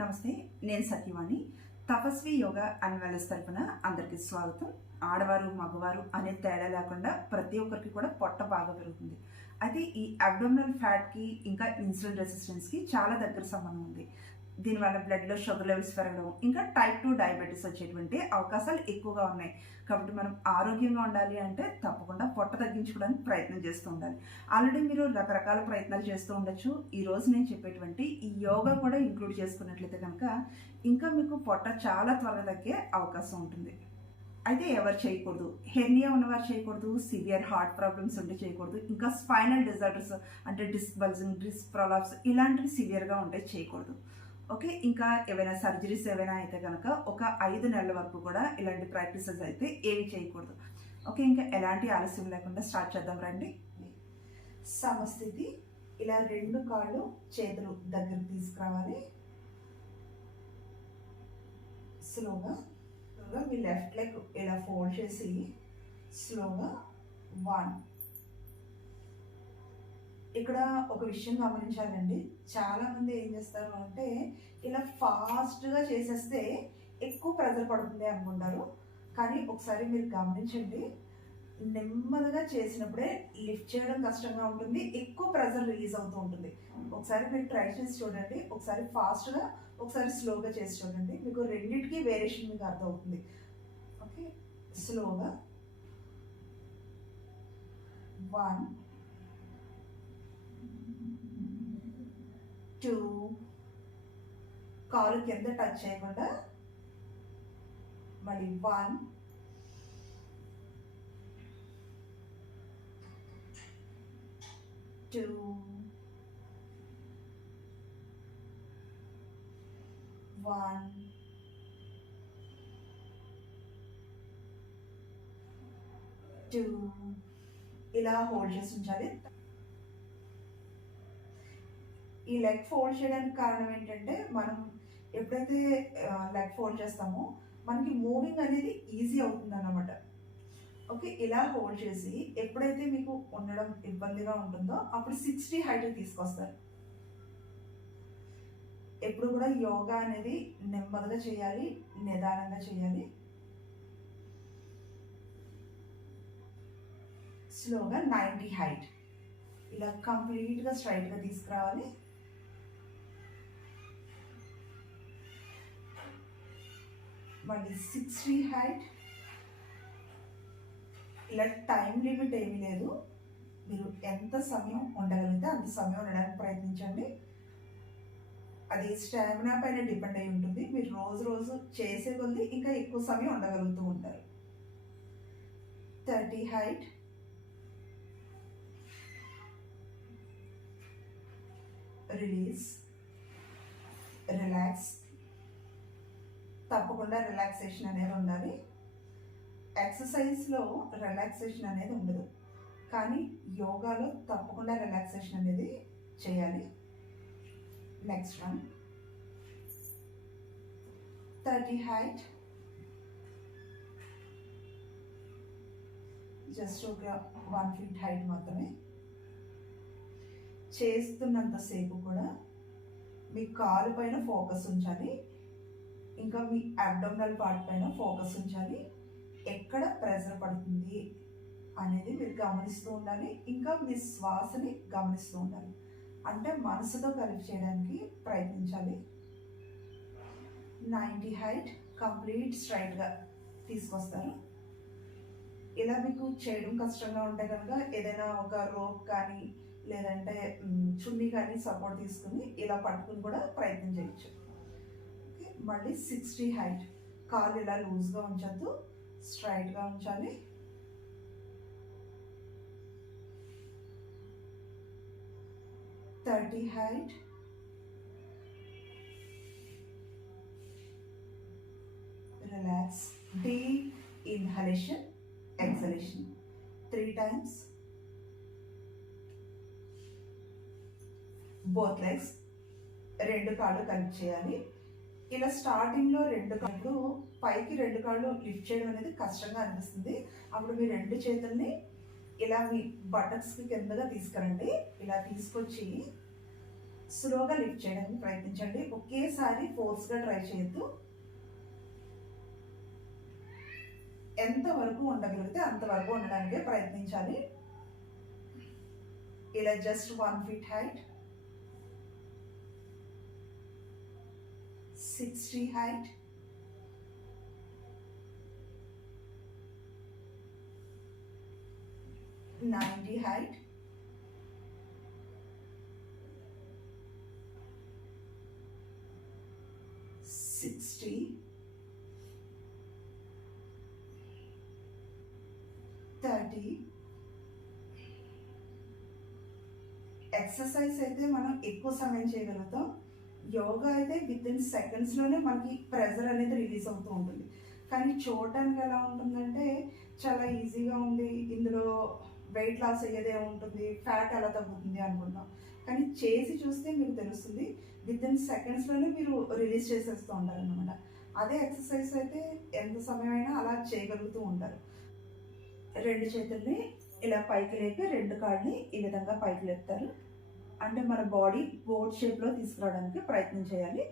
నమస్తే, నేను సత్యవాణి. తపస్వి yoga and wellness తరపున అందరికీ స్వాగతం. ఆడవారు మగవారు అనే తేడా లేకుండా ప్రతి ఒక్కరికి కూడా పొట్ట బాగా పెరుగుతుంది. అయితే ఈ అబ్డోమినల్ ఫ్యాట్కి ఇంకా ఇన్సులిన్ రెసిస్టెన్స్కి చాలా దగ్గర సంబంధం ఉంది. దీనివల్ల బ్లడ్లో షుగర్ లెవెల్స్ పెరగడం, ఇంకా టైప్ 2 డయాబెటీస్ వచ్చేటువంటి అవకాశాలు ఎక్కువగా ఉన్నాయి. కాబట్టి మనం ఆరోగ్యంగా ఉండాలి అంటే తప్పకుండా పొట్ట తగ్గించుకోవడానికి ప్రయత్నం చేస్తూ ఉండాలి. ఆల్రెడీ మీరు రకరకాల ప్రయత్నాలు చేస్తూ ఉండొచ్చు. ఈరోజు నేను చెప్పేటువంటి ఈ యోగా కూడా ఇంక్లూడ్ చేసుకున్నట్లయితే కనుక ఇంకా మీకు పొట్ట చాలా త్వరగా తగ్గే అవకాశం ఉంటుంది. అయితే ఎవరు చేయకూడదు? హెర్నియా ఉన్నవారు చేయకూడదు, సివియర్ హార్ట్ ప్రాబ్లమ్స్ ఉంటే చేయకూడదు, ఇంకా స్పైనల్ డిజార్డర్స్ అంటే డిస్క్ బల్జింగ్, డిస్క్ ప్రొలాప్స్ ఇలాంటివి సివియర్గా ఉంటే చేయకూడదు. ఓకే, ఇంకా ఏవైనా సర్జరీస్ ఏవైనా అయితే కనుక ఒక 5 నెలల వరకు కూడా ఇలాంటి ప్రాక్టీసెస్ అయితే ఏవి చేయకూడదు. ఓకే, ఇంకా ఎలాంటి ఆలస్యం లేకుండా స్టార్ట్ చేద్దాం రండి. సమస్థితి. ఇలా 2 కాళ్ళు చేతులు దగ్గరకు తీసుకురావాలి. స్లోగా మీ లెఫ్ట్ లెగ్ ఇలా ఫోల్డ్ చేసి స్లోగా 1. ఇక్కడ ఒక విషయం గమనించాలండి. చాలా మంది ఏం చేస్తారు అంటే ఇలా ఫాస్ట్గా చేసేస్తే ఎక్కువ ప్రెజర్ పడుతుంది అనుకుంటారు. కానీ ఒకసారి మీరు గమనించండి, నెమ్మదిగా చేసినప్పుడే లిఫ్ట్ చేయడం కష్టంగా ఉంటుంది, ఎక్కువ ప్రెజర్ రిలీజ్ అవుతూ ఉంటుంది. ఒకసారి మీరు ట్రై చేసి చూడండి. ఒకసారి ఫాస్ట్గా, ఒకసారి స్లోగా చేసి చూడండి. మీకు రెండింటికి వేరియేషన్ మీకు అర్థమవుతుంది. ఓకే, స్లోగా 1 2 కాలు కింద టచ్ చేయకుండా మళ్ళీ 1 2 1 2 ఇలా హోల్డ్ చేసి ఉంచాలి. ఈ లెగ్ ఫోల్డ్ చేయడానికి కారణం ఏంటంటే మనం ఎప్పుడైతే లెగ్ ఫోల్డ్ చేస్తామో మనకి మూవింగ్ అనేది ఈజీ అవుతుంది అన్నమాట. ఓకే, ఇలా హోల్డ్ చేసి ఎప్పుడైతే మీకు ఉండడం ఇబ్బందిగా ఉంటుందో అప్పుడు 60 హైట్ తీసుకొస్తారు. ఎప్పుడు కూడా యోగా అనేది నెమ్మదిగా చేయాలి, నిదానంగా చేయాలి. స్లోగా 90 హైట్ ఇలా కంప్లీట్గా స్ట్రైట్గా తీసుకురావాలి. మళ్ళీ 60 హైట్. ఇలా టైం లిమిట్ ఏమీ లేదు, మీరు ఎంత సమయం ఉండగలిగితే అంత సమయం ఉండడానికి ప్రయత్నించండి. అది స్టామినా పైన డిపెండ్ అయి ఉంటుంది. మీరు రోజు రోజు చేసే కొద్దీ ఇంకా ఎక్కువ సమయం ఉండగలుగుతూ ఉంటారు. 30 హైట్. Release, relax. తప్పకుండా రిలాక్సేషన్ అనేది ఉండాలి. ఎక్సర్సైజ్లో రిలాక్సేషన్ అనేది ఉండదు, కానీ యోగాలో తప్పకుండా రిలాక్సేషన్ అనేది చేయాలి. Next one 30 height. జస్ట్ ఒక 1 ఫీట్ హైట్ మాత్రమే. చేస్తున్నంతసేపు కూడా మీ కాలు పైన ఫోకస్ ఉంచాలి, ఇంకా మీ అబ్డోమినల్ పార్ట్ పైన ఫోకస్ ఉంచాలి. ఎక్కడ ప్రెజర్ పడుతుంది అనేది మీరు గమనిస్తూ ఉండాలి. ఇంకా మీ శ్వాసని గమనిస్తూ ఉండాలి. అంటే మనసుతో కలిపి చేయడానికి ప్రయత్నించాలి. 90 హైట్ కంప్లీట్ స్ట్రైట్గా తీసుకొస్తారు. ఇలా మీకు చేయడం కష్టంగా ఉంటే కనుక ఏదైనా ఒక రోప్ కానీ లేదంటే చున్నీ కానీ సపోర్ట్ తీసుకుని ఇలా పట్టుకుని కూడా ప్రయత్నం చేయొచ్చు. ఓకే, మళ్ళీ 60 హైట్. కాలు ఇలా లూజ్గా ఉంచద్దు, స్ట్రైట్గా ఉంచాలి. Thirty height. Relax. Deep inhalation, exhalation 3 times. Both legs 2 కాళ్ళు కలిపి చేయాలి. ఇలా స్టార్టింగ్లో 2 కాళ్ళు పైకి 2 కాళ్ళు లిఫ్ట్ చేయడం అనేది కష్టంగా అనిపిస్తుంది. అప్పుడు మీ 2 చేతుల్ని ఇలా మీ బటక్స్కి కిందగా తీసుకురండి. ఇలా తీసుకొచ్చి స్లోగా లిఫ్ట్ చేయడానికి ప్రయత్నించండి. ఒకేసారి ఫోర్స్గా ట్రై చేయొద్దు. ఎంతవరకు ఉండగలిగితే అంతవరకు ఉండడానికే ప్రయత్నించాలి. ఇలా just 1 feet height, 60 height, 90 height, 60, 30. Exercise అయితే మనం ఎక్కువ సమయం చేయగలుగుతాం. యోగా అయితే వితిన్ సెకండ్స్లోనే మనకి ప్రెజర్ అనేది రిలీజ్ అవుతూ ఉంటుంది. కానీ చూడటానికి ఎలా ఉంటుందంటే చాలా ఈజీగా ఉంది, ఇందులో వెయిట్ లాస్ అయ్యేదే ఉంటుంది, ఫ్యాట్ ఎలా తగ్గుతుంది అనుకుంటాం. కానీ చేసి చూస్తే మీకు తెలుస్తుంది, వితిన్ సెకండ్స్లోనే మీరు రిలీజ్ చేసేస్తూ ఉంటారనమాట. అదే ఎక్సర్సైజ్ అయితే ఎంత సమయం అయినా అలా చేయగలుగుతూ ఉంటారు. 2 చేతుల్ని ఇలా పైకి లేపి 2 కాళ్ళని ఈ విధంగా పైకి లేపుతారు. అంటే మన బాడీ బోట్ షేప్లో తీసుకురావడానికి ప్రయత్నం చేయాలి.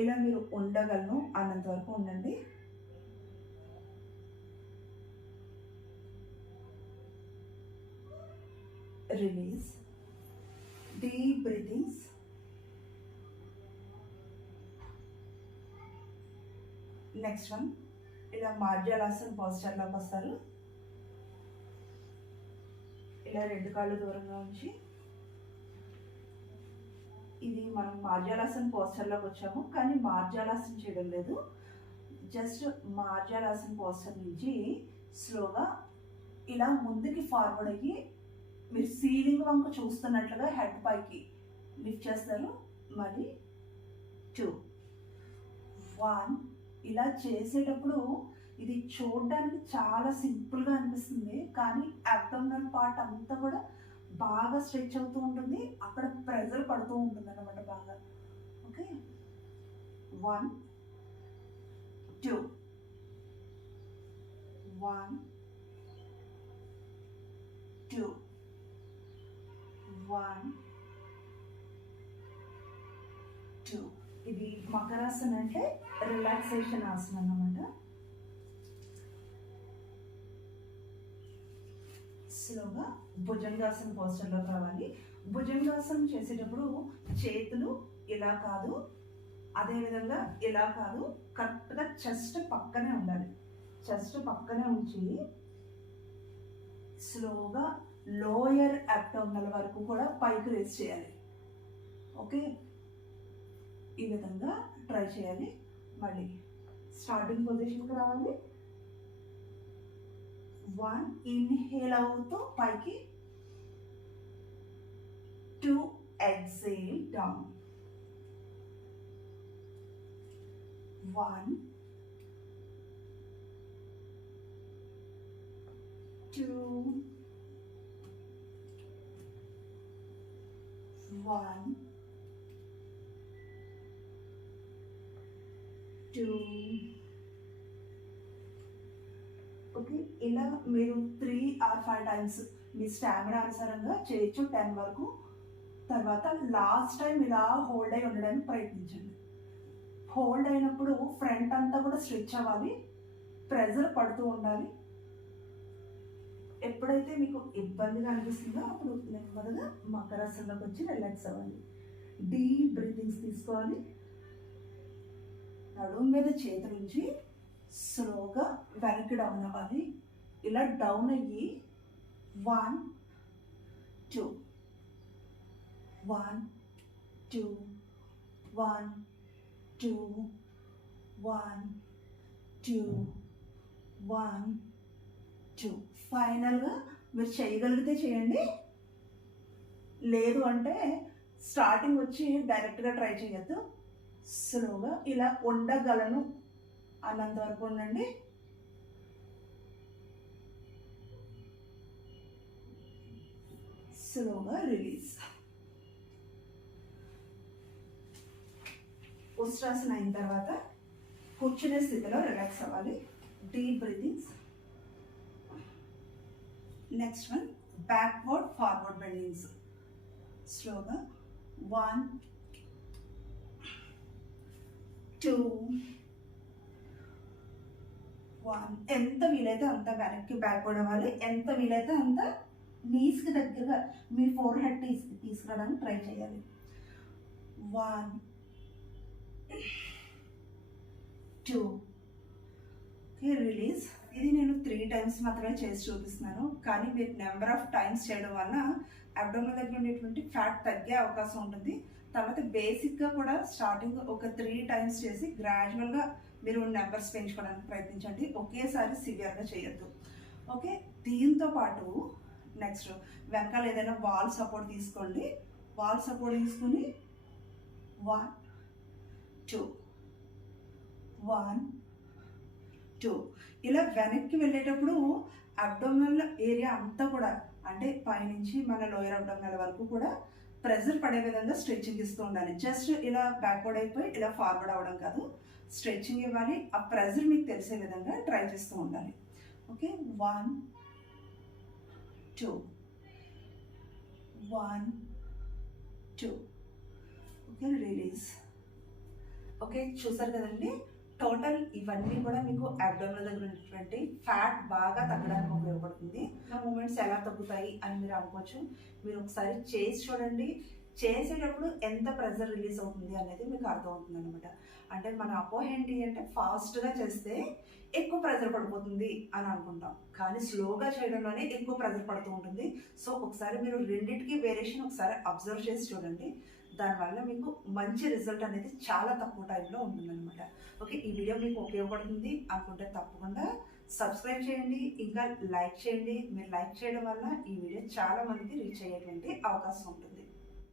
ఇలా మీరు ఉండగలను అన్నంత వరకు ఉండండి. Release. Deep breathings. Next one, ఇలా మార్జాలాసన్ పోస్చర్లోకి వస్తారు. ఇలా 2 కాళ్ళు దూరంగా ఉంచి, ఇది మనం మార్జాలాసన్ పోస్చర్లోకి వచ్చాము, కానీ మార్జాలాసన్ చేయడం లేదు. జస్ట్ మార్జాలాసన్ పోస్చర్ నుంచి స్లోగా ఇలా ముందుకి ఫార్వర్డ్ అయ్యి మీరు సీలింగ్ వంక చూస్తున్నట్లుగా హెడ్ పైకి లిఫ్ట్ చేస్తారు. మళ్ళీ 2, 1. ఇలా చేసేటప్పుడు ఇది చూడడానికి చాలా సింపుల్గా అనిపిస్తుంది, కానీ అబ్డామినల్ పార్ట్ అంతా కూడా బాగా స్ట్రెచ్ అవుతూ ఉంటుంది, అక్కడ ప్రెజర్ పడుతూ ఉంటుంది అన్నమాట బాగా. ఓకే, 1, 2, 1, 2, 1, 2. ఇది మకరాసన్ అంటే రిలాక్సేషన్ ఆసనం అన్నమాట. స్లోగా భుజంగాసనం పోస్చర్లోకి రావాలి. భుజంగాసనం చేసేటప్పుడు చేతులు ఇలా కాదు, అదేవిధంగా ఇలా కాదు, కరెక్ట్గా చెస్ట్ పక్కనే ఉండాలి. చెస్ట్ పక్కనే ఉంచి స్లోగా లోయర్ అబ్డామినల్ వరకు కూడా పైకి రేస్ చేయాలి. ఓకే, ఈ విధంగా ట్రై చేయాలి. మళ్ళీ స్టార్టింగ్ పొజిషన్కి రావాలి. 1, ఇన్హేల్ అవుతూ పైకి, 2, ఎక్సేల్ డౌన్. 1, 2, 1, 2. ఓకే, ఇలా మీరు 3 or 5 times మీ స్టామినా అనుసారంగా చేయొచ్చు, 10 వరకు. తర్వాత లాస్ట్ టైం ఇలా హోల్డ్ అయి ఉండడానికి ప్రయత్నించండి. హోల్డ్ అయినప్పుడు ఫ్రంట్ అంతా కూడా స్ట్రెచ్ అవ్వాలి, ప్రెజర్ పడుతూ ఉండాలి. ఎప్పుడైతే మీకు ఇబ్బందిగా అనిపిస్తుందో అప్పుడు నెమ్మదిగా మకరాసనంలోకి వచ్చి రిలాక్స్ అవ్వాలి. డీప్ బ్రీతింగ్స్ తీసుకోవాలి. నడుము మీద చేతుల నుంచి స్లోగా వెనక్కి డౌన్ అవ్వాలి. ఇలా డౌన్ అయ్యి 1, 2, 1, 2, 1, 2, 1, 2, 1, 2. ఫైనల్గా మీరు చేయగలిగితే చేయండి, లేదు అంటే స్టార్టింగ్ వచ్చి డైరెక్ట్గా ట్రై చేయొద్దు. స్లోగా ఇలా ఉండగలను అన్నంత వరకు ఉండండి. స్లోగా రిలీజ్. ఉష్ట్రాసన అయిన తర్వాత కూర్చునే స్థితిలో రిలాక్స్ అవ్వాలి. Deep breathings. Next one, backward forward bendings. స్లోగా 1 2 1. ఎంత వీలైతే అంత వెనక్కి బ్యాక్వర్డ్ అవ్వాలి. ఎంత వీలైతే అంత నీస్కి దగ్గరగా మీ ఫోర్ హెడ్ తీసుకురావడానికి ట్రై చేయాలి. 1 2. రిలీజ్. ఇది నేను 3 టైమ్స్ మాత్రమే చేసి చూపిస్తున్నాను, కానీ మీరు నెంబర్ ఆఫ్ టైమ్స్ చేయడం వల్ల అబ్డోమినల్ దగ్గర ఉండేటువంటి ఫ్యాట్ తగ్గే అవకాశం ఉంటుంది. తర్వాత బేసిక్గా కూడా స్టార్టింగ్ ఒక 3 టైమ్స్ చేసి గ్రాడ్యువల్గా మీరు నెంబర్స్ పెంచుకోవడానికి ప్రయత్నించండి. ఒకేసారి సివియర్గా చేయొద్దు. ఓకే, దీంతో పాటు నెక్స్ట్ వెనకాల ఏదైనా వాల్ సపోర్ట్ తీసుకోండి. వాల్ సపోర్ట్ తీసుకుని 1 2 1 2 ఇలా వెనక్కి వెళ్ళేటప్పుడు అబ్డోమినల్ ఏరియా అంతా కూడా, అంటే పైనుంచి మన లోయర్ అబ్డోమినల్ వరకు కూడా ప్రెజర్ పడే విధంగా స్ట్రెచ్చింగ్ ఇస్తూ ఉండాలి. జస్ట్ ఇలా బ్యాక్వర్డ్ అయిపోయి ఇలా ఫార్వర్డ్ అవ్వడం కాదు, స్ట్రెచ్చింగ్ ఇవ్వాలి. ఆ ప్రెజర్ మీకు తెలిసే విధంగా ట్రై చేస్తూ ఉండాలి. ఓకే, 1 2 1 2. Okay, release. ఓకే, చూసారు కదండి. టోటల్ ఇవన్నీ కూడా మీకు అబ్డోమినల్ దగ్గర ఉన్నటువంటి ఫ్యాట్ బాగా తగ్గడానికి ఉపయోగపడుతుంది. నా మూమెంట్స్ ఎలా తగ్గుతాయి అని మీరు అనుకోవచ్చు. మీరు ఒకసారి చేసి చూడండి. చేసేటప్పుడు ఎంత ప్రెజర్ రిలీజ్ అవుతుంది అనేది మీకు అర్థమవుతుంది అనమాట. అంటే మన అపోహ ఏంటి అంటే ఫాస్ట్గా చేస్తే ఎక్కువ ప్రెజర్ పడిపోతుంది అని అనుకుంటాం, కానీ స్లోగా చేయడంలోనే ఎక్కువ ప్రెజర్ పడుతూ ఉంటుంది. సో ఒకసారి మీరు రెండింటికి వేరియేషన్ ఒకసారి అబ్జర్వ్ చేసి చూడండి. దానివల్ల మీకు మంచి రిజల్ట్ అనేది చాలా తక్కువ టైంలో ఉంటుందన్నమాట. ఓకే, ఈ వీడియో మీకు ఉపయోగపడుతుంది అనుకుంటే తప్పకుండా సబ్స్క్రైబ్ చేయండి, ఇంకా లైక్ చేయండి. మీరు లైక్ చేయడం వల్ల ఈ వీడియో చాలా మందికి రీచ్ అయ్యేటువంటి అవకాశం ఉంటుంది.